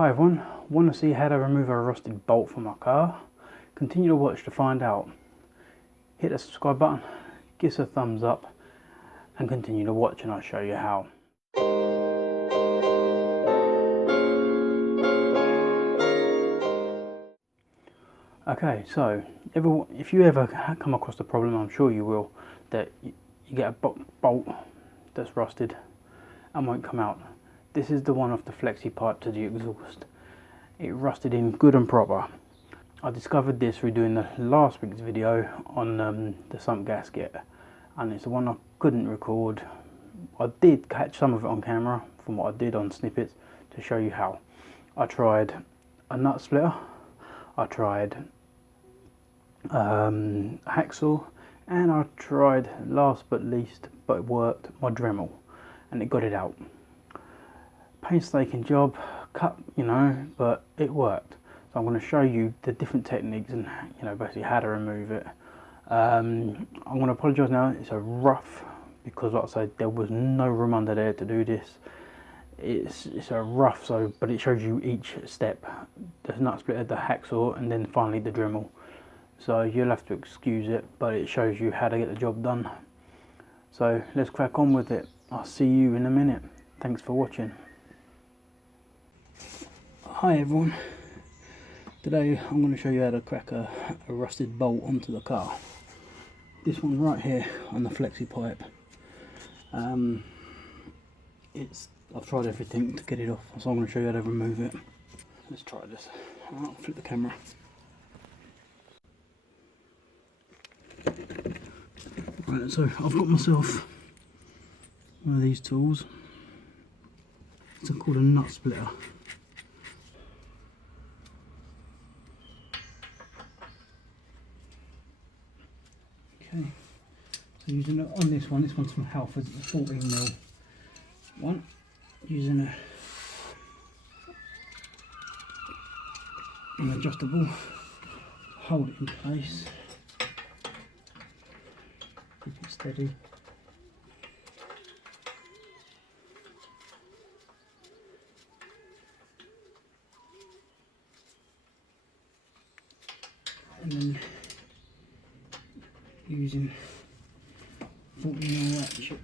Hi everyone, want to see how to remove a rusted bolt from my car? Continue to watch to find out. Hit the subscribe button, give us a thumbs up and continue to watch and I'll show you how. Okay, so if you ever come across the problem, I'm sure you will, that you get a bolt that's rusted and won't come out. This is the one off the flexi pipe to the exhaust. It rusted in good and proper. I discovered this through doing the last week's video on the sump gasket, and it's the one I couldn't record. I did catch some of it on camera from what I did on snippets to show you how. I tried a nut splitter, I tried a hacksaw, and I tried, last but least, but it worked, my dremel, and it got it out. Painstaking job, cut, but it worked. So I'm going to show you the different techniques and basically how to remove it. I'm going to apologise now, it's a rough, because like I said, there was no room under there to do this. It's a rough, but it shows you each step, the nut splitter, the hacksaw, and then finally the dremel. So you'll have to excuse it, but it shows you how to get the job done. So let's crack on with it. I'll see you in a minute. Thanks for watching. Hi everyone. Today I'm going to show you how to crack a rusted bolt onto the car. This one right here on the flexi pipe. I've tried everything to get it off, so I'm going to show you how to remove it. Let's try this. I'll flip the camera. Right, so I've got myself one of these tools. It's called a nut splitter. Okay, so using it on this one's from Halfords, it's a 14mm one. Using an adjustable, hold it in place, keep it steady. And then using 14mm ratchet,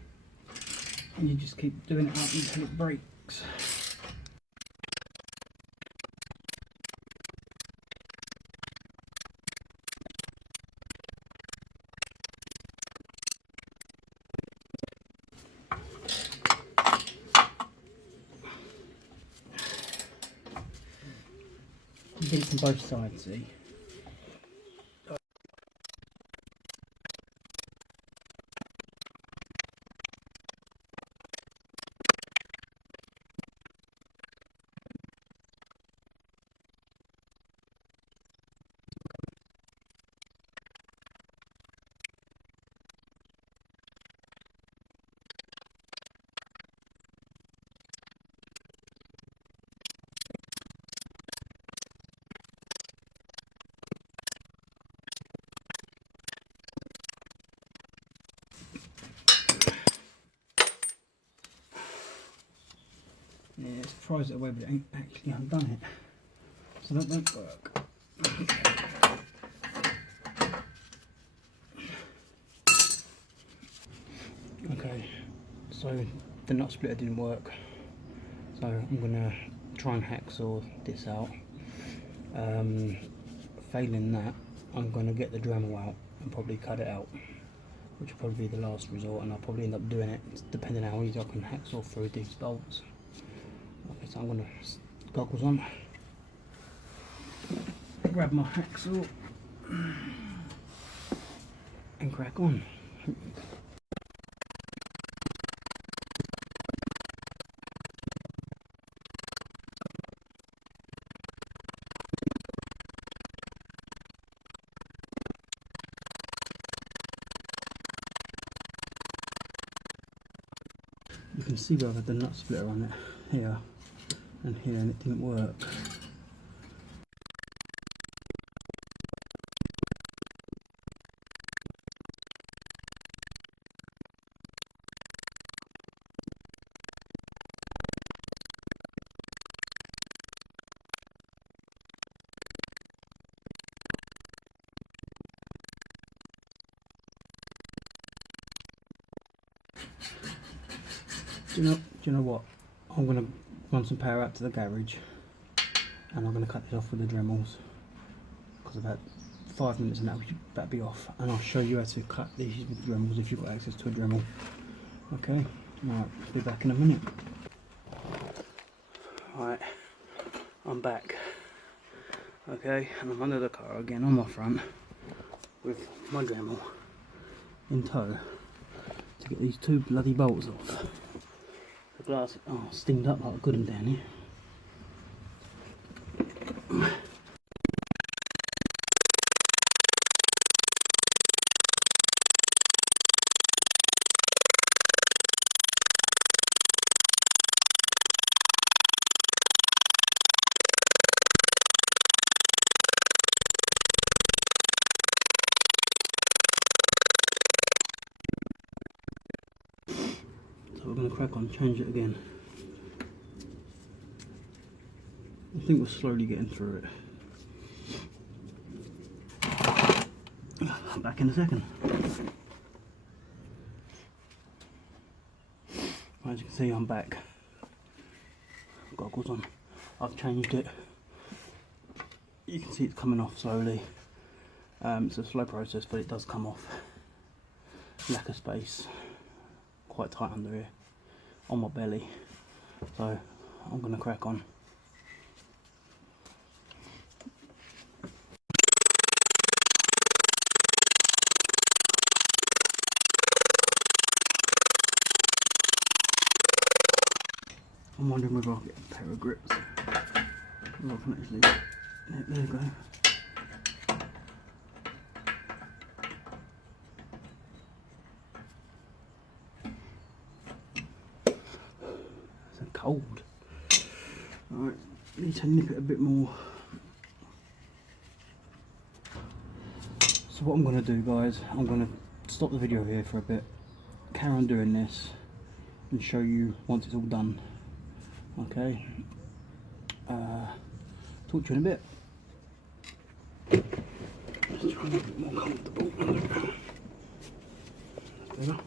and you just keep doing it up until it breaks. You get it from both sides, see? Yeah, it's prized it away, but it ain't actually undone it. So that won't work. Okay, so the nut splitter didn't work. So I'm gonna try and hacksaw this out. Failing that, I'm gonna get the dremel out and probably cut it out, which will probably be the last resort, and I'll probably end up doing it depending on how easy I can hacksaw through these bolts. Okay, so I'm gonna goggles on, grab my hacksaw and crack on. You can see where I had the nut splitter on it, here and here, and it didn't work. Do you know what? I'm going to run some power out to the garage and I'm going to cut this off with the dremels, because about 5 minutes and that'll be off, and I'll show you how to cut these with dremels if you've got access to a dremel. Okay, right, be back in a minute. Right, I'm back. Okay, and I'm under the car again on my front with my dremel in tow to get these two bloody bolts off. The glass, oh, steamed up like a good one down here. So we're going to crack on, change it again. I think we're slowly getting through it. Back in a second. As you can see, I'm back. Goggles on. I've changed it. You can see it's coming off slowly. It's a slow process, but it does come off. Lack of space. Quite tight under here on my belly. So I'm going to crack on. I'm wondering whether I'll get a pair of grips. Well, I can actually, yeah, there you go. It's cold. Alright, need to nip it a bit more. So what I'm going to do, guys, I'm going to stop the video here for a bit, carry on doing this, and show you once it's all done. Okay, talk to you in a bit. Just trying to get more comfortable. There we go.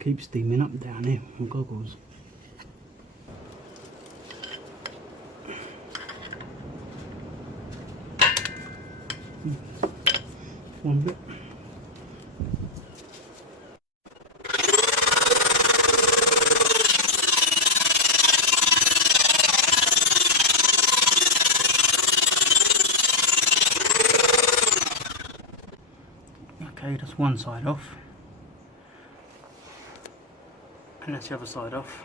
Keep steaming up down here with goggles. One bit. Okay, that's one side off. And that's the other side off.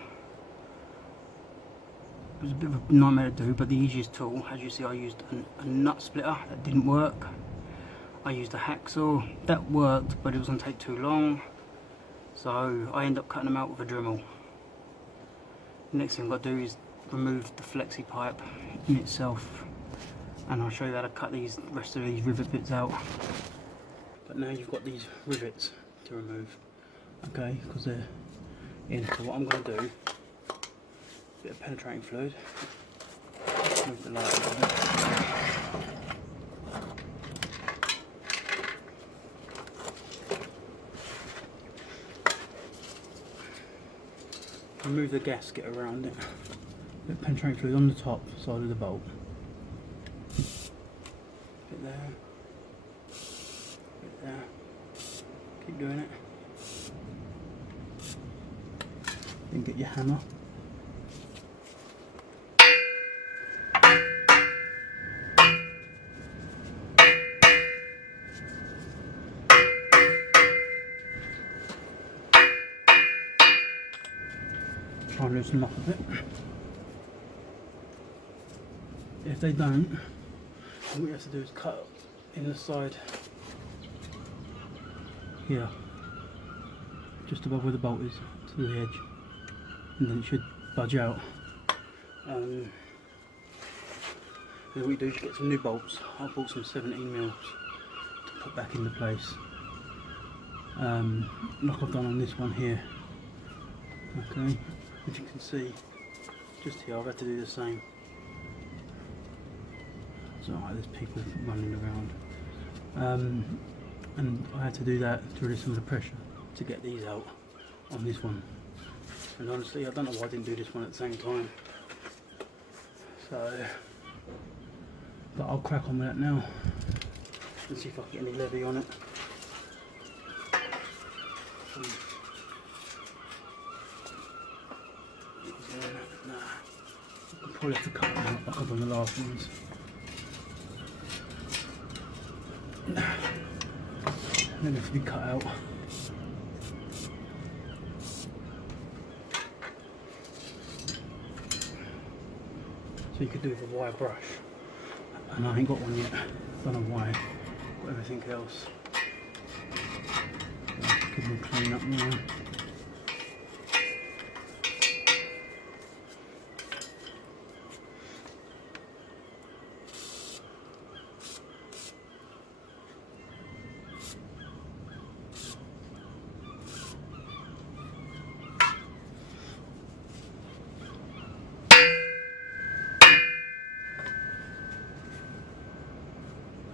It was a bit of a nightmare to do, but the easiest tool, as you see, I used a nut splitter. That didn't work. I used a hacksaw. That worked, but it was going to take too long, so I ended up cutting them out with a dremel. The next thing I've got to do is remove the flexi pipe in itself, and I'll show you how to cut these rest of these rivet bits out. But now you've got these rivets to remove, okay, because they're in. So what I'm going to do, a bit of penetrating fluid, move the light a little bit. Remove the gasket around it. A bit of penetrating fluid on the top side of the bolt. Bit there. Bit there. Keep doing it. Then get your hammer. Try and loosen them up a bit. If they don't, what we have to do is cut in the side here, just above where the bolt is, to the edge, and then it should budge out. Then what we do is get some new bolts. I bought some 17mm to put back into place. like I've done on this one here. Okay, as you can see, just here I've had to do the same. So there's people running around, and I had to do that to release some of the pressure to get these out on this one. And honestly, I don't know why I didn't do this one at the same time. So, but I'll crack on with that now and see if I can get any levy on it. Nah, I'll probably have to cut them out like I've done the last ones. They have to be cut out. So you could do with a wire brush, and I ain't got one yet. Don't know why. Got everything else. Give them a clean up now.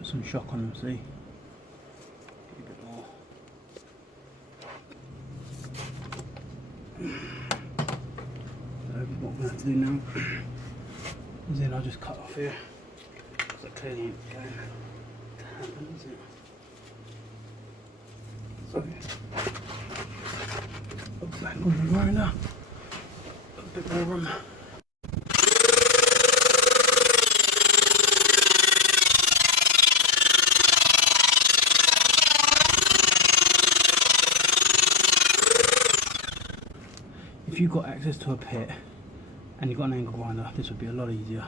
Some shock on them, see? A bit more. So what we're going to have to do now is then I'll just cut off here, because that clearly ain't going to happen, is it? So, a back on the grinder, a bit more room. If you've got access to a pit and you've got an angle grinder, this would be a lot easier.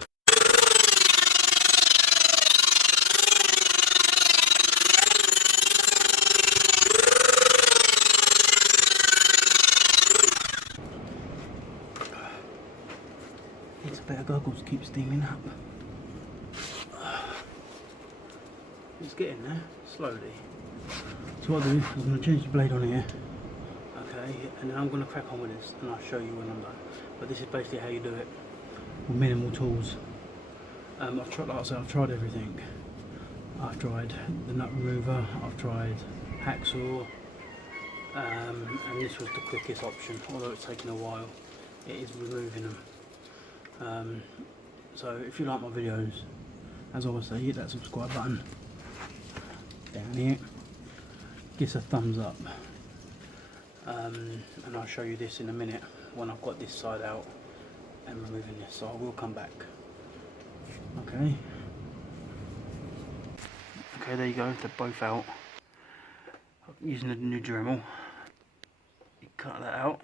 It's a better goggles to keep steaming up. It's getting there, slowly. So what I'll do, I'm going to change the blade on here. Okay, and then I'm going to crack on with this and I'll show you when I'm done. But this is basically how you do it with minimal tools. I've tried, like I said, I've tried everything. I've tried the nut remover, I've tried hacksaw, and this was the quickest option, although it's taken a while. It is removing them. So if you like my videos, as I always say, hit that subscribe button down here, give us a thumbs up. And I'll show you this in a minute when I've got this side out and removing this, so I will come back. Okay, there you go, they're both out. Using the new dremel, you cut that out,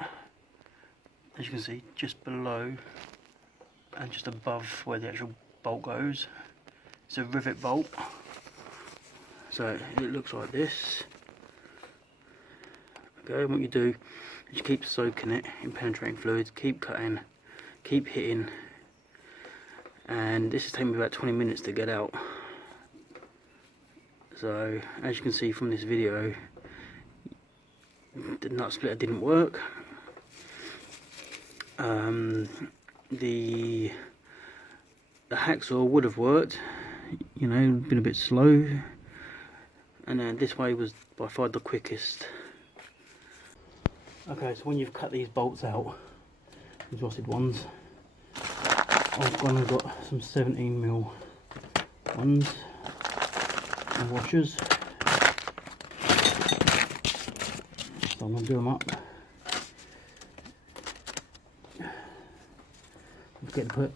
as you can see, just below and just above where the actual bolt goes. It's a rivet bolt, so it looks like this. Okay, what you do is you keep soaking it in penetrating fluid, keep cutting, keep hitting, and this has taken me about 20 minutes to get out. So as you can see from this video, the nut splitter didn't work. The hacksaw would have worked, you know, been a bit slow, and then this way was by far the quickest. Okay, so when you've cut these bolts out, these rusted ones, I've gone and got some 17mm ones and washers. So I'm going to do them up. Don't forget to put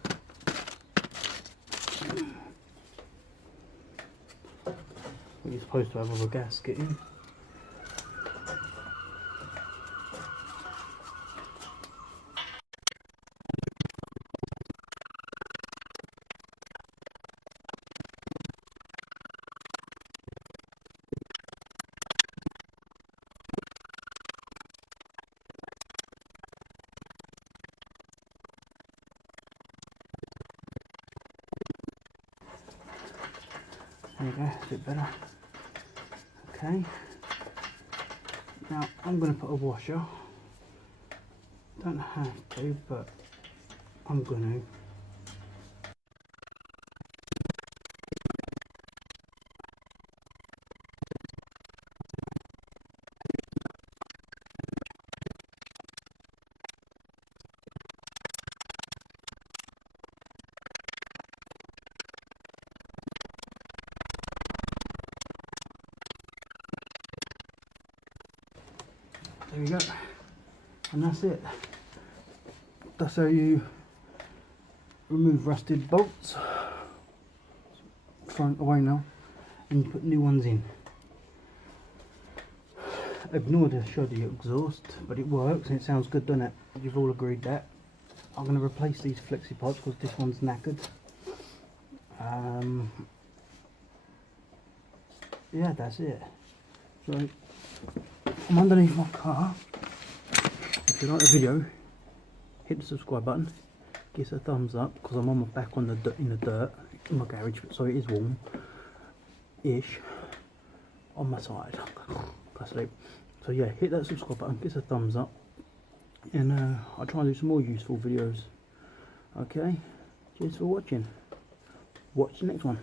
what you're supposed to have with a gasket in. There you go, it's a bit better. Okay. Now I'm going to put a washer. Don't have to, but I'm going to. There we go, and that's it. That's how you remove rusted bolts. Throw it away now, and you put new ones in. Ignore the shoddy exhaust, but it works and it sounds good, doesn't it? You've all agreed that. I'm going to replace these flexi pods because this one's knackered. Yeah, that's it. So I'm underneath my car. If you like the video, hit the subscribe button, give us a thumbs up because I'm on my back on the in the dirt in my garage, so it is warm-ish on my side. Can't sleep. So yeah, hit that subscribe button, give us a thumbs up, and I'll try and do some more useful videos. Okay, cheers for watching. Watch the next one.